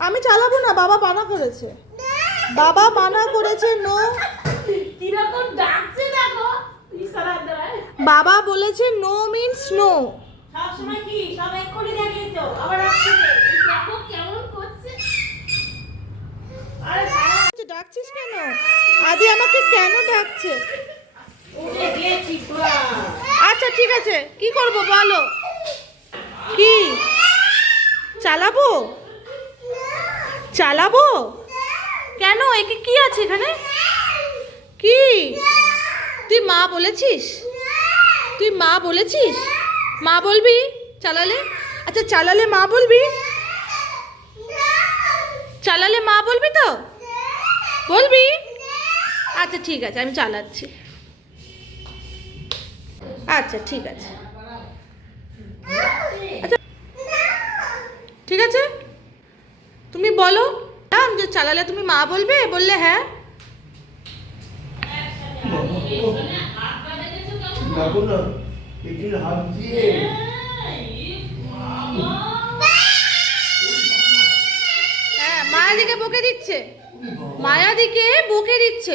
আমি চালাবো না বাবা মানা করেছে। বাবা মানা করেছে নো। কীরকম ডাকছে দেখো বাবা বলেছে নো মিন্স নো সব সময় কি? সব এক্ষুনি দেখলি তো? আবার দেখো কেমন করছে। আরে ডাকছিস কেন? আদি আমাকে কেন ডাকছে? আচ্ছা ঠিক আছে। কি করব বলো? কি? চালাবো? চালাবো? কেন? একে কি আছে এখানে? কি? তুই মা বলেছিস? তুই মা বলেছিস? মা বলবি? চালালে? আচ্ছা চালালে মা বলবি? চালালে মা বলবি তো? বলবি? আচ্ছা ঠিক আছে, আমি চালাচ্ছি। আচ্ছা ঠিক আছে আচ্ছা ঠিক আছে তুমি বলো। নাম যে চালালে তুমি মা বলবে বললে হ্যাঁ। হ্যাঁ মায়াদিকে বকে দিচ্ছে। মায়াদিকে বকে দিচ্ছে।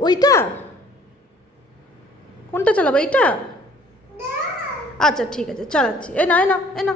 ওইটা? কোনটা চালাবো এইটা? আচ্ছা ঠিক আছে চালাচ্ছি। এ না এ না এ না